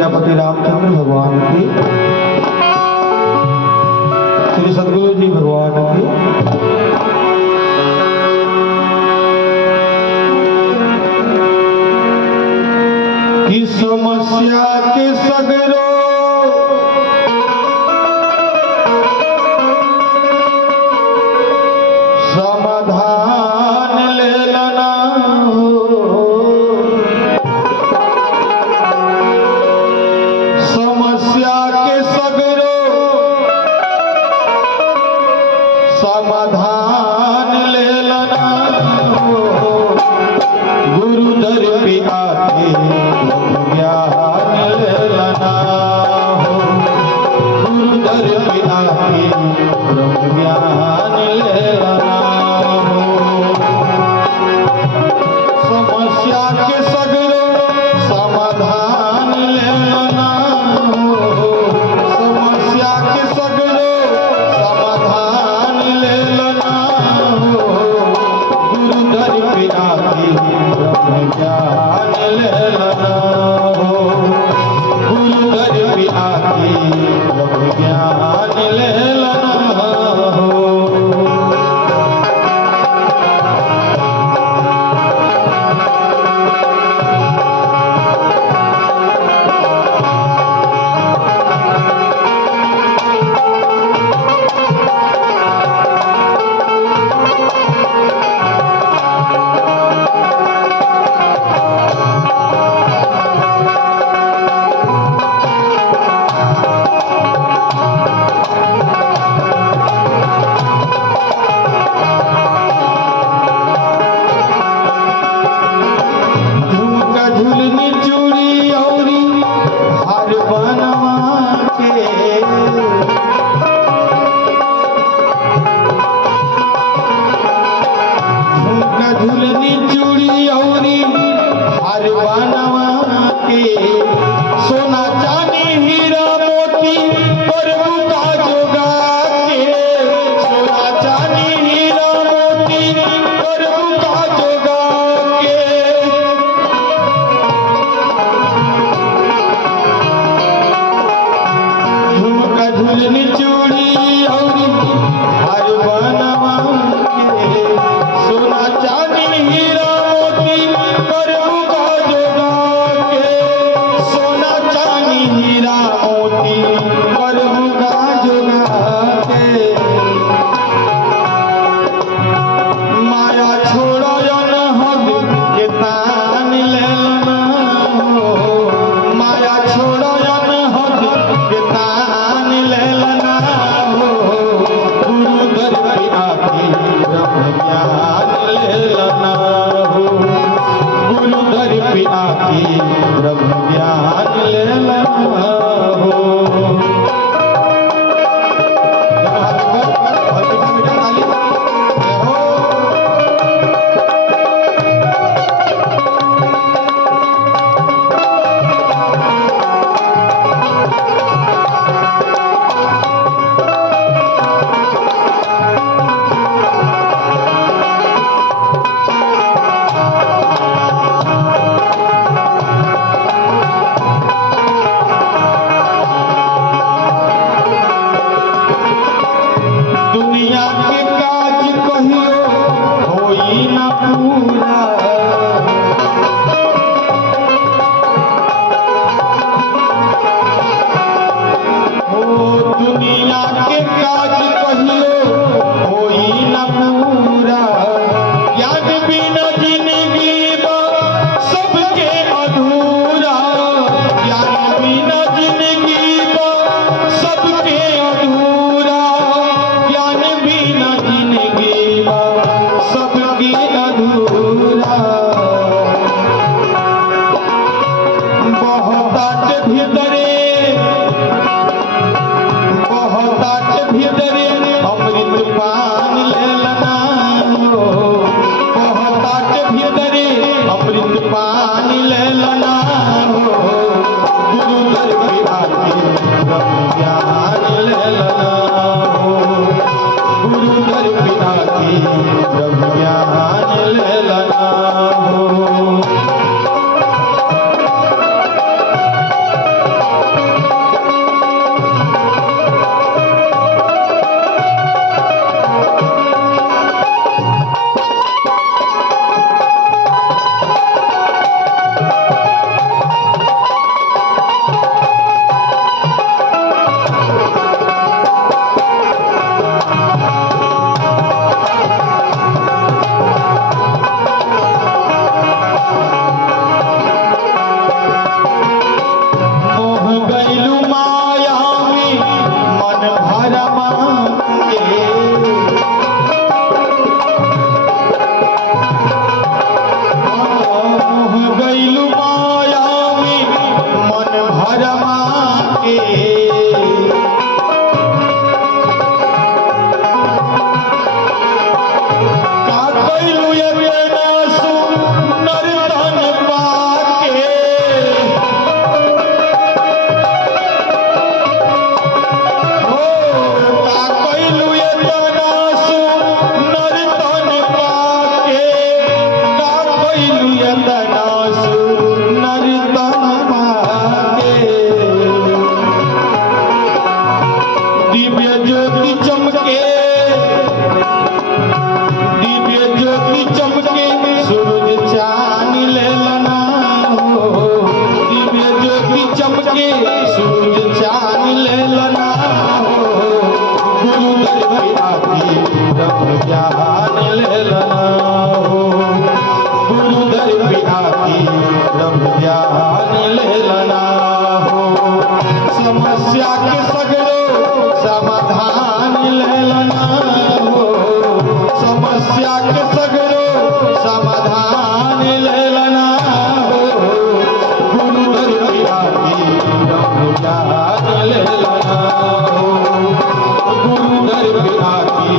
सियापति रामचंद्र भगवान की, श्री सदगुरु जी भगवान की, कि समस्या के सगरो समाधान ले लेना समस्या के सगरो समाधान ले लेना गुरु दर पे आके ज्ञान ले लेना गुरु दर पे आके ज्ञान ले लेना समस्या के सगरो समाधान ले लेना समस्या के सगरो समाधान ले लेना गुरु दर पे आके ज्ञान ले लेना गुरु दर पे आके ज्ञान ले लेना झुलनी चूड़ी औरी हार बनवा के झुमका झुलनी चूड़ी औरी हार बनवा के सोना चांदी हीरा मोती प्रभु का जोगा के सोना चांदी हीरा मोती प्रभु का जोगा के झुलनी चूड़ी औरी हार बनवा के सोना चांदी हीरा मोती प्रभु का जोगा के सोना चांदी हीरा मोती प्रभु का जोगा के माया छोड़ो जन हद के तान ले लेना माया छोड़ो जन हद के तान ले लेना कैलू एतना सुंदर तन पाके हो का कैलू एतना सुंदर तन पाके का कैलू एतना सुंदर तन पाके दिव्य ज्योति चमके सूरज चांद लेलना हो दिव्य ज्योति चमके सूरज चांद लेलना हो गुरु दर पे आके ब्रह्म ज्ञान लेलना हो गुरु दर पे आके ब्रह्म ज्ञान लेलना हो समस्या के सगरो समाधान लेलना हो समस्या के सगरो समाधान लेलना हो गुरु दर पे आके ब्रह्म ज्ञान लेलना हो गुरु दर पे आके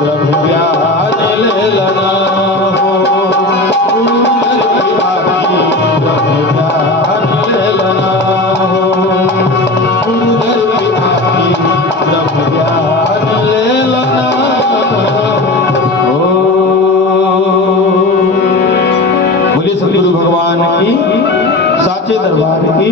ब्रह्म ज्ञान लेलना हो गुरु दर पे आके ब्रह्म ज्ञान लेलना हो गुरु दर पे आके ब्रह्म ज्ञान लेलना हो। बोलिए सतगुरु भगवान की साचे दरबार की